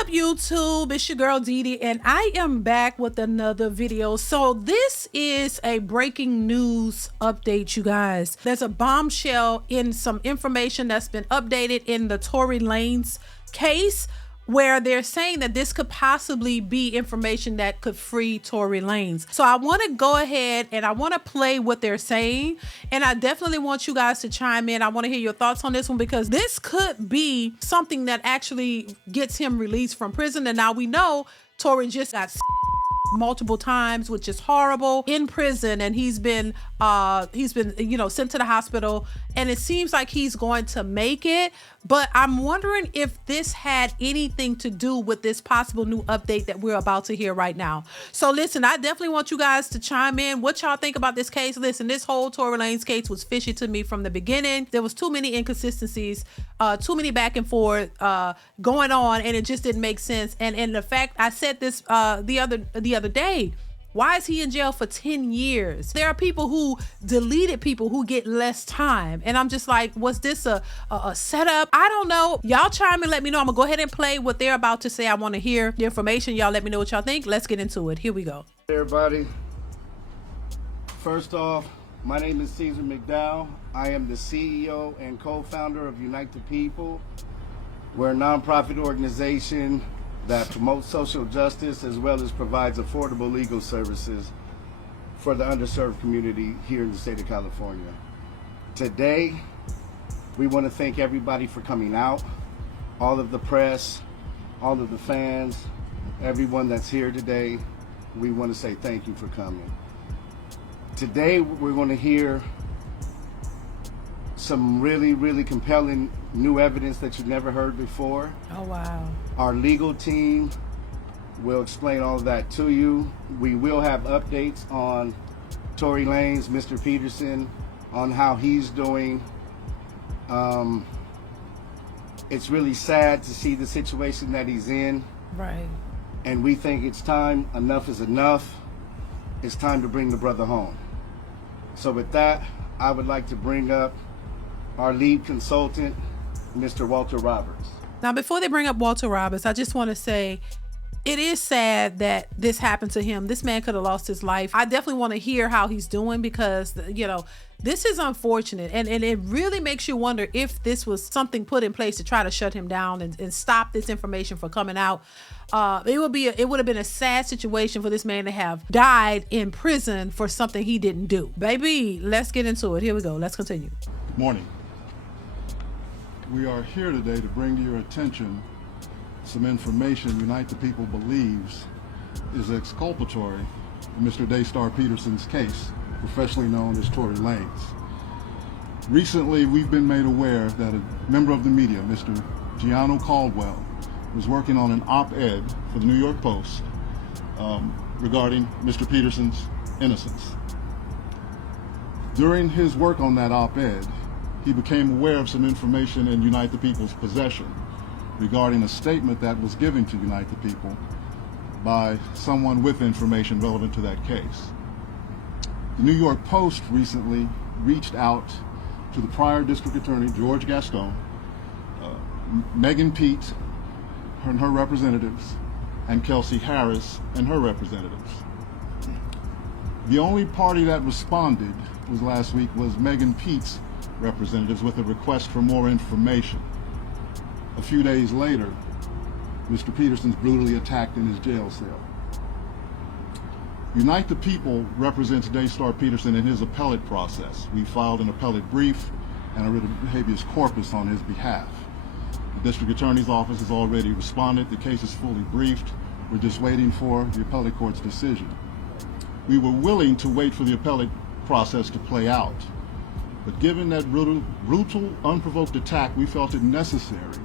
What's up, YouTube? It's your girl DeeDee, and I am back with another video. So this is a breaking news update, you guys. There's a bombshell in some information that's been updated in the Tory Lanez case, where they're saying that this could possibly be information that could free Tory Lanez. So I want to go ahead and I want to play what they're saying, and I definitely want you guys to chime in. I want to hear your thoughts on this one, because this could be something that actually gets him released from prison. And now we know Tory just got multiple times, which is horrible, in prison, and he's been sent to the hospital, and it seems like he's going to make it. But I'm wondering if this had anything to do with this possible new update that we're about to hear right now. So listen, I definitely want you guys to chime in what y'all think about this case. Listen, this whole Tory Lanez case was fishy to me from the beginning. There was too many inconsistencies, too many back and forth going on, and it just didn't make sense. And the fact, I said this the other day, why is he in jail for 10 years? There are people who deleted people who get less time. And I'm just like, was this a setup? I don't know. Y'all chime in, let me know. I'm gonna go ahead and play what they're about to say. I want to hear the information. Y'all let me know what y'all think. Let's get into it. Here we go. Hey everybody. First off, my name is Caesar McDow. I am the CEO and co-founder of Unite the People. We're a nonprofit organization that promotes social justice as well as provides affordable legal services for the underserved community here in the state of California. Today, we want to thank everybody for coming out, all of the press, all of the fans, everyone that's here today. We want to say thank you for coming. Today, we're going to hear some really compelling new evidence that you've never heard before. Oh, wow. Our legal team will explain all of that to you. We will have updates on Tory Lanez, Mr. Peterson, on how he's doing. It's really sad to see the situation that he's in. Right. And we think it's time, enough is enough. It's time to bring the brother home. So with that, I would like to bring up our lead consultant, Mr. Walter Roberts. Now, before they bring up Walter Roberts, I just want to say it is sad that this happened to him. This man could have lost his life. I definitely want to hear how he's doing, because, you know, this is unfortunate. And it really makes you wonder if this was something put in place to try to shut him down and stop this information from coming out. It would have been a sad situation for this man to have died in prison for something he didn't do. Baby, let's get into it. Here we go. Let's continue. Good morning. We are here today to bring to your attention some information Unite the People believes is exculpatory in Mr. Daystar Peterson's case, professionally known as Tory Lanez. Recently, we've been made aware that a member of the media, Mr. Giano Caldwell, was working on an op-ed for the New York Post regarding Mr. Peterson's innocence. During his work on that op-ed, he became aware of some information in Unite the People's possession regarding a statement that was given to Unite the People by someone with information relevant to that case. The New York Post recently reached out to the prior district attorney, George Gasone, Megan Pete and her representatives, and Kelsey Harris and her representatives. The only party that responded last week was Megan Pete's representatives with a request for more information. A few days later, Mr. Peterson's brutally attacked in his jail cell. Unite the People represents Daystar Peterson in his appellate process. We filed an appellate brief and a writ of habeas corpus on his behalf. The district attorney's office has already responded. The case is fully briefed. We're just waiting for the appellate court's decision. We were willing to wait for the appellate process to play out, but given that brutal, unprovoked attack, we felt it necessary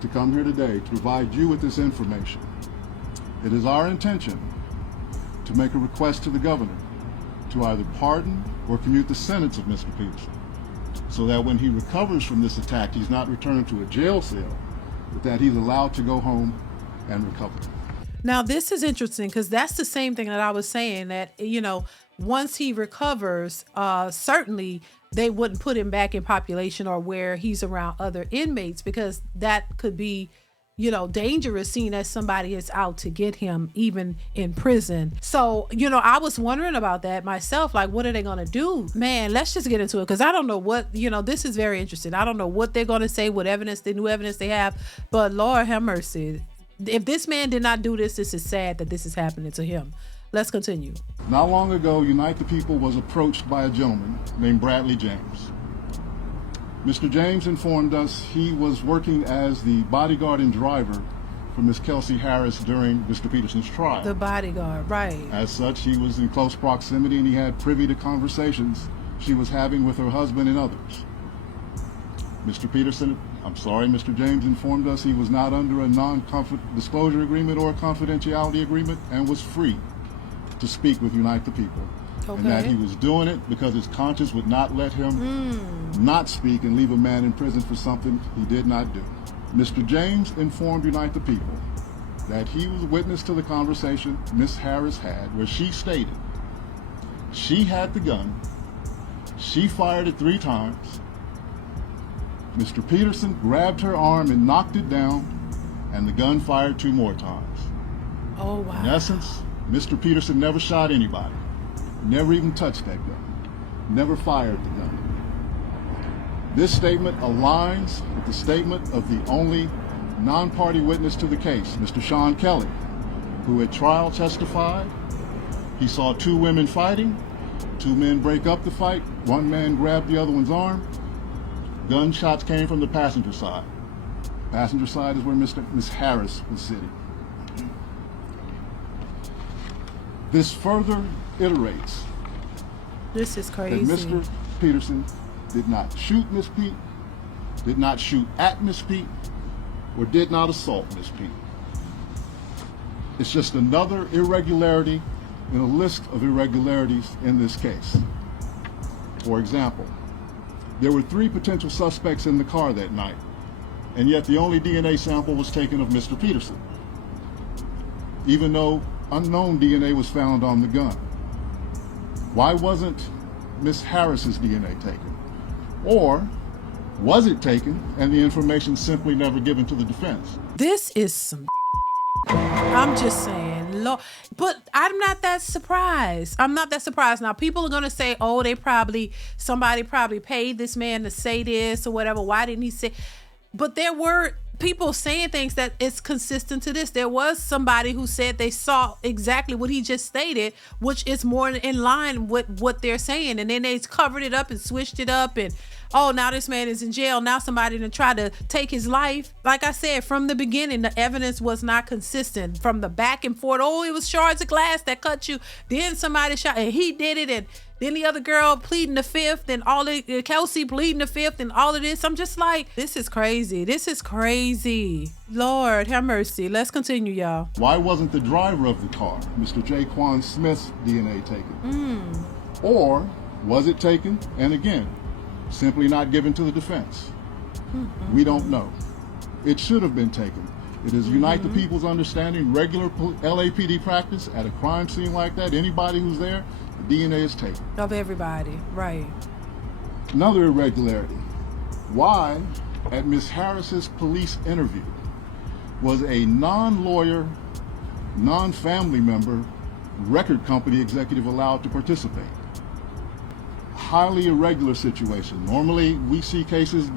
to come here today to provide you with this information. It is our intention to make a request to the governor to either pardon or commute the sentence of Mr. Peterson, so that when he recovers from this attack, he's not returned to a jail cell, but that he's allowed to go home and recover. Now, this is interesting, because that's the same thing that I was saying, that, you know, once he recovers, certainly they wouldn't put him back in population or where he's around other inmates, because that could be dangerous, seen as somebody is out to get him, even in prison. So, I was wondering about that myself. Like, what are they going to do? Man, let's just get into it, because I don't know what, this is very interesting. I don't know what they're going to say, what evidence, the new evidence they have, but Lord have mercy. If this man did not do this, this is sad that this is happening to him. Let's continue. Not long ago, Unite the People was approached by a gentleman named Bradley James. Mr. James informed us he was working as the bodyguard and driver for Miss Kelsey Harris during Mr. Peterson's trial. The bodyguard, right. As such, he was in close proximity and he had privy to conversations she was having with her husband and others. Mr. James informed us he was not under a non-disclosure agreement or a confidentiality agreement and was free to speak with Unite the People. Okay. And that he was doing it because his conscience would not let him not speak and leave a man in prison for something he did not do. Mr. James informed Unite the People that he was witness to the conversation Miss Harris had, where she stated she had the gun, she fired it 3 times, Mr. Peterson grabbed her arm and knocked it down, and the gun fired 2 more times. Oh, wow. In essence, Mr. Peterson never shot anybody, never even touched that gun, never fired the gun. This statement aligns with the statement of the only non-party witness to the case, Mr. Sean Kelly, who at trial testified he saw 2 women fighting, 2 men break up the fight, 1 man grabbed the other one's arm. Gunshots came from the passenger side. Passenger side is where Miss Harris was sitting. This further iterates This is crazy. that Mr. Peterson did not shoot Miss Pete, did not shoot at Miss Pete, or did not assault Miss Pete. It's just another irregularity in a list of irregularities in this case. For example, there were 3 potential suspects in the car that night, and yet the only DNA sample was taken of Mr. Peterson, even though unknown DNA was found on the gun. Why wasn't Miss Harris's DNA taken? Or was it taken and the information simply never given to the defense? This is some I'm just saying, Lord. But I'm not that surprised. I'm not that surprised. Now, people are going to say, oh, somebody probably paid this man to say this or whatever. Why didn't he say? But there were people saying things that it's consistent to this. There was somebody who said they saw exactly what he just stated, which is more in line with what they're saying. And then they covered it up and switched it up and, oh, now this man is in jail. Now somebody done tried to take his life. Like I said, from the beginning, the evidence was not consistent. From the back and forth, oh, it was shards of glass that cut you. Then somebody shot, and he did it, and then the other girl pleading the 5th, and Kelsey pleading the 5th, and all of this. I'm just like, this is crazy. This is crazy. Lord, have mercy. Let's continue, y'all. Why wasn't the driver of the car, Mr. Jaquan Smith's DNA taken? Or was it taken, and again, simply not given to the defense? We don't know. It should have been taken. It is Unite the People's understanding, regular LAPD practice at a crime scene like that, anybody who's there, the DNA is taken. Of everybody, right. Another irregularity. Why, at Miss Harris's police interview, was a non-lawyer, non-family member record company executive allowed to participate? Highly irregular situation. Normally, we see cases,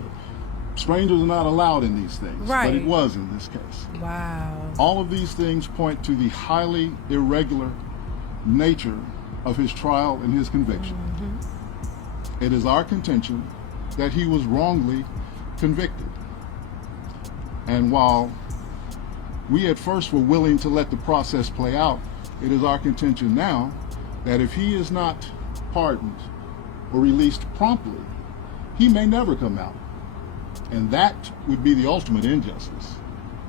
strangers are not allowed in these things, right. But it was in this case. Wow. All of these things point to the highly irregular nature of his trial and his conviction. It is our contention that he was wrongly convicted. And while we at first were willing to let the process play out, it is our contention now that if he is not pardoned or released promptly, he may never come out. And that would be the ultimate injustice,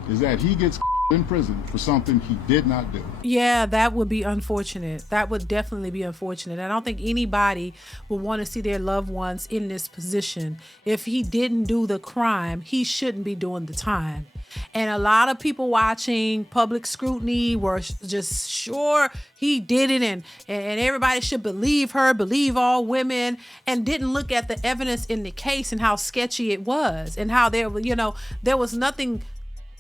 is that he gets in prison for something he did not do. Yeah, that would be unfortunate. That would definitely be unfortunate. I don't think anybody would want to see their loved ones in this position. If he didn't do the crime, he shouldn't be doing the time. And a lot of people watching public scrutiny were just sure he did it, and everybody should believe her, believe all women, and didn't look at the evidence in the case and how sketchy it was, and how there was nothing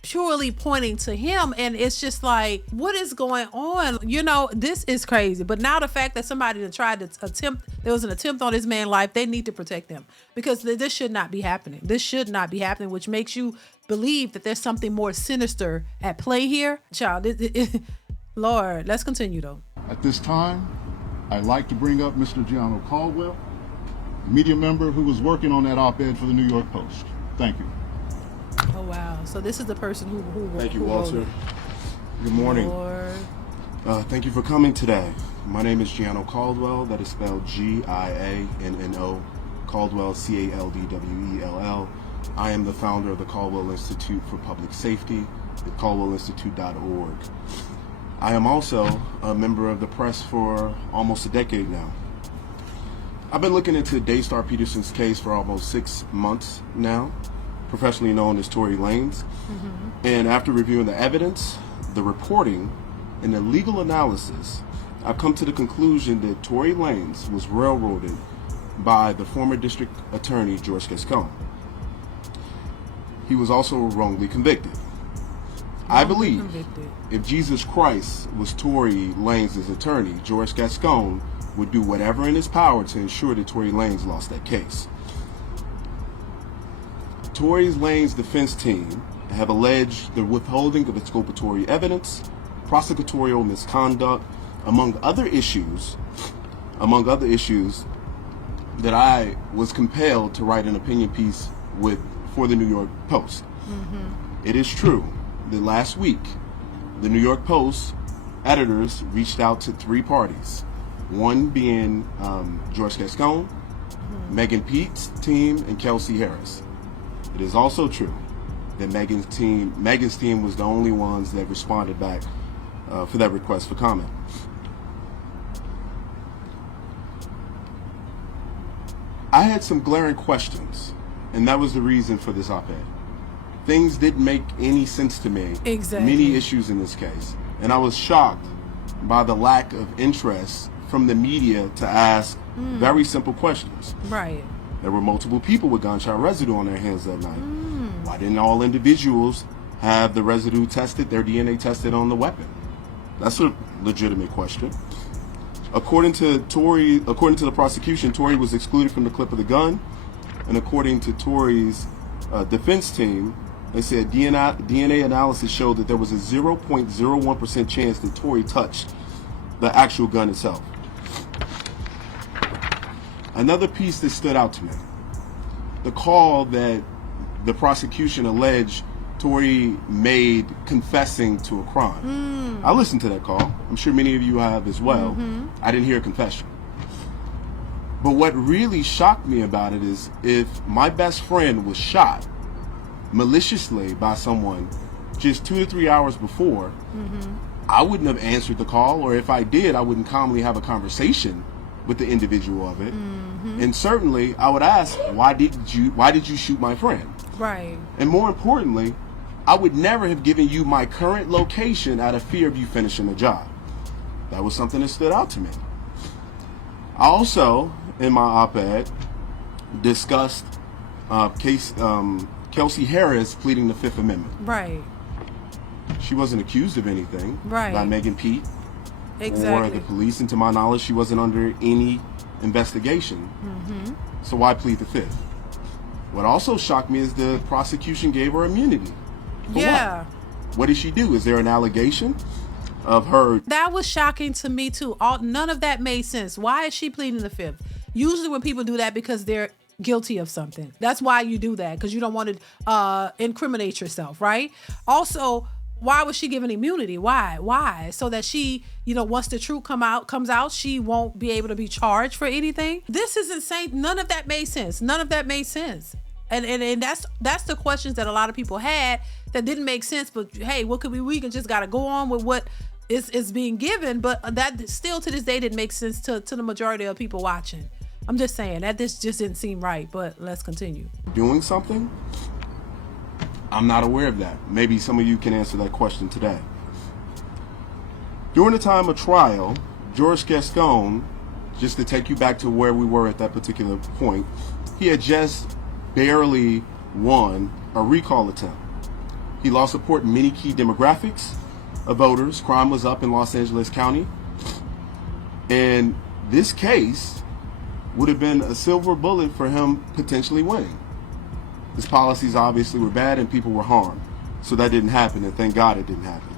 purely pointing to him, and it's just like, what is going on? You know, this is crazy. But now the fact that somebody tried to there was an attempt on this man's life, they need to protect him, because this should not be happening. This should not be happening, which makes you believe that there's something more sinister at play here. Child, Lord, let's continue though. At this time, I'd like to bring up Mr. Giano Caldwell, a media member who was working on that op-ed for the New York Post. Thank you. Oh wow! So this is the person who Thank you, who Walter. Good morning. Lord. Thank you for coming today. My name is Giano Caldwell. That is spelled Gianno, Caldwell, Caldwell. I am the founder of the Caldwell Institute for Public Safety at caldwellinstitute.org. I am also a member of the press for almost a decade now. I've been looking into Daystar Peterson's case for almost 6 months now, professionally known as Tory Lanez. And after reviewing the evidence, the reporting, and the legal analysis, I've come to the conclusion that Tory Lanez was railroaded by the former district attorney, George Gasone. He was also wrongly convicted. I believe if Jesus Christ was Tory Lanez's attorney, George Gasone would do whatever in his power to ensure that Tory Lanez lost that case. Tory Lanez's defense team have alleged the withholding of exculpatory evidence, prosecutorial misconduct, among other issues that I was compelled to write an opinion piece for the New York Post. It is true that last week, the New York Post editors reached out to 3 parties, one being George Gasone, Megan Pete's team, and Kelsey Harris. It is also true that Megan's team was the only ones that responded back for that request for comment. I had some glaring questions, and that was the reason for this op-ed. Things didn't make any sense to me. Exactly. Many issues in this case. And I was shocked by the lack of interest from the media to ask very simple questions. Right. There were multiple people with gunshot residue on their hands that night. Why didn't all individuals have the residue tested, their DNA tested on the weapon? That's a legitimate question. According to the prosecution, Tory was excluded from the clip of the gun, and according to Tory's defense team, they said DNA analysis showed that there was a 0.01% chance that Tory touched the actual gun itself. Another piece that stood out to me, the call that the prosecution alleged Tory made confessing to a crime. I listened to that call. I'm sure many of you have as well. I didn't hear a confession. But what really shocked me about it is, if my best friend was shot maliciously by someone just 2 to 3 hours before, I wouldn't have answered the call, or if I did, I wouldn't calmly have a conversation with the individual of it. And certainly I would ask, why did you shoot my friend? Right. And more importantly, I would never have given you my current location out of fear of you finishing the job. That was something that stood out to me. I also, in my op-ed, discussed Kelsey Harris pleading the Fifth Amendment. Right. She wasn't accused of anything Right. by Megan Pete Exactly. or the police, and to my knowledge, she wasn't under any investigation. So why plead the Fifth? What also shocked me is the prosecution gave her immunity. For Yeah. What did she do? Is there an allegation of her? That was shocking to me too. None of that made sense. Why is she pleading the Fifth? Usually when people do that, because they're guilty of something. That's why you do that, because you don't want to incriminate yourself, right? Also, why was she given immunity? Why? So that she, once the truth comes out, she won't be able to be charged for anything. This is insane. None of that made sense. And that's the questions that a lot of people had that didn't make sense. But hey, what could we can just gotta go on with what is being given. But that still to this day didn't make sense to the majority of people watching. I'm just saying that this just didn't seem right. But let's continue. Doing something? I'm not aware of that. Maybe some of you can answer that question today. During the time of trial, George Gasone, just to take you back to where we were at that particular point, he had just barely won a recall attempt. He lost support in many key demographics of voters. Crime was up in Los Angeles County. And this case would have been a silver bullet for him potentially winning. His policies obviously were bad and people were harmed. So that didn't happen, and thank God it didn't happen.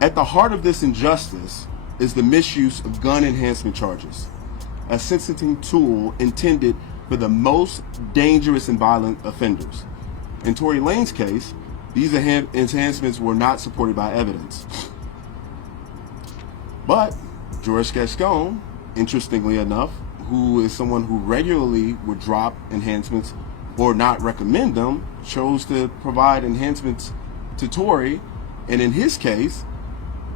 At the heart of this injustice is the misuse of gun enhancement charges, a sentencing tool intended for the most dangerous and violent offenders. In Tory Lanez's case, these enhancements were not supported by evidence. But George Gasone, interestingly enough, who is someone who regularly would drop enhancements or not recommend them, chose to provide enhancements to Tory. And in his case,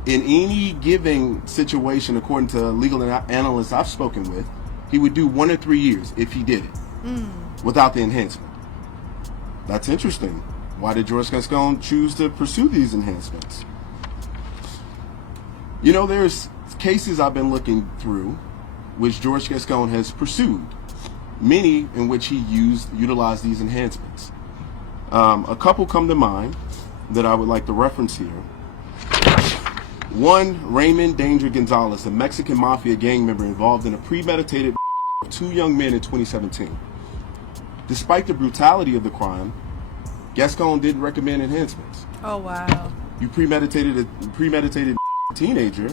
in any given situation, according to legal analysts I've spoken with, he would do 1 or 3 years if he did it without the enhancement. That's interesting. Why did George Gasone choose to pursue these enhancements? You know, there's cases I've been looking through which George Gasone has pursued, many in which he utilized these enhancements. A couple come to mind that I would like to reference here. One, Raymond Danger Gonzalez, a Mexican mafia gang member involved in a premeditated of 2 young men in 2017. Despite the brutality of the crime, Gasone didn't recommend enhancements. Oh, wow. You premeditated a teenager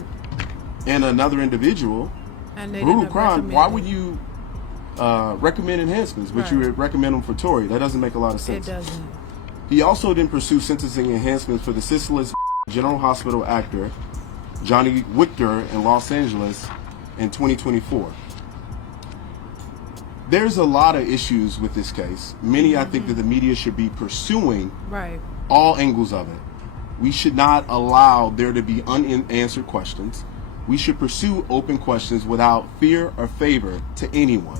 and another individual, And they brutal didn't crime. recommend Why it. would you recommend enhancements, but you Right. would recommend them for Tory? That doesn't make a lot of It sense. doesn't. He also didn't pursue sentencing enhancements for the senseless General Hospital actor Johnny Victor in Los Angeles in 2024. There's a lot of issues with this case. Many I think that the media should be pursuing Right. all angles of it. We should not allow there to be unanswered questions. We should pursue open questions without fear or favor to anyone.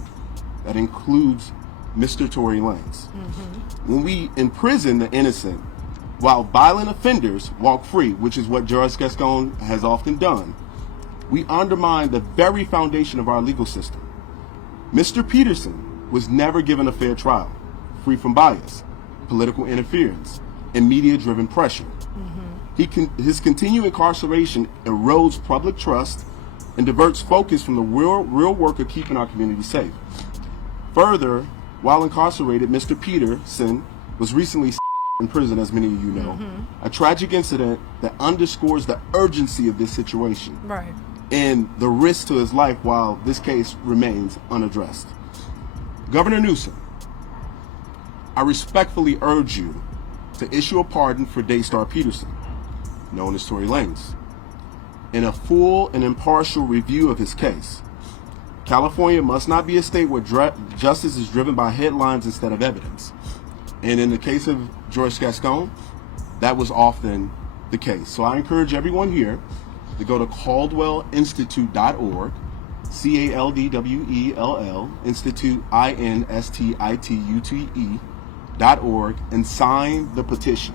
That includes Mr. Tory Lanez. When we imprison the innocent while violent offenders walk free, which is what George Gasone has often done, we undermine the very foundation of our legal system. Mr. Peterson was never given a fair trial, free from bias, political interference, and media-driven pressure. His continued incarceration erodes public trust and diverts focus from the real work of keeping our community safe. Further, while incarcerated, Mr. Peterson was recently in prison, as many of you know, a tragic incident that underscores the urgency of this situation Right. and the risk to his life while this case remains unaddressed. Governor Newsom, I respectfully urge you to issue a pardon for Daystar Peterson, known as Tory Lanez, in a full and impartial review of his case. California must not be a state where justice is driven by headlines instead of evidence. And in the case of George Gasone, that was often the case. So I encourage everyone here to go to caldwellinstitute.org, CALDWELL, Institute, INSTITUTE.org, and sign the petition.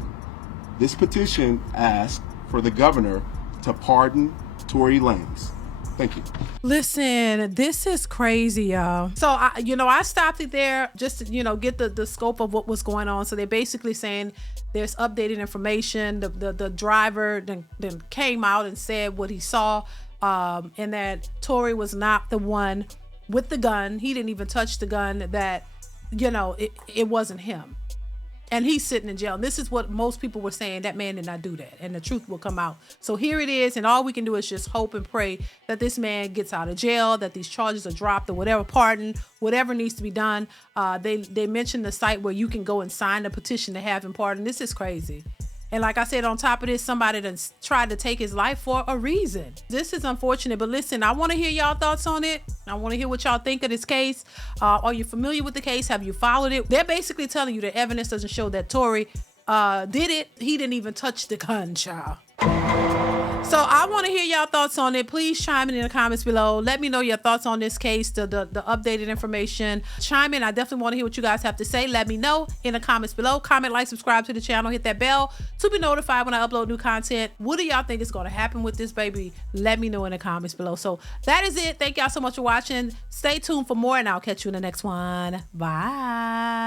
This petition asks for the governor to pardon Tory Lanez. Thank you. Listen, this is crazy, y'all. So, I stopped it there just to, get the scope of what was going on. So they're basically saying there's updated information. The driver then came out and said what he saw, and that Tory was not the one with the gun. He didn't even touch the gun, that, it wasn't him. And he's sitting in jail. And this is what most people were saying. That man did not do that. And the truth will come out. So here it is. And all we can do is just hope and pray that this man gets out of jail, that these charges are dropped, or whatever, pardon, whatever needs to be done. They mentioned the site where you can go and sign the petition to have him pardoned. This is crazy. And like I said, on top of this, somebody done tried to take his life for a reason. This is unfortunate, but listen, I want to hear y'all thoughts on it. I want to hear what y'all think of this case. Are you familiar with the case? Have you followed it? They're basically telling you the evidence doesn't show that Tory did it. He didn't even touch the gun, child. So I want to hear y'all thoughts on it. Please chime in the comments below. Let me know your thoughts on this case, the updated information. Chime in. I definitely want to hear what you guys have to say. Let me know in the comments below. Comment, like, subscribe to the channel. Hit that bell to be notified when I upload new content. What do y'all think is going to happen with this baby? Let me know in the comments below. So that is it. Thank y'all so much for watching. Stay tuned for more, and I'll catch you in the next one. Bye.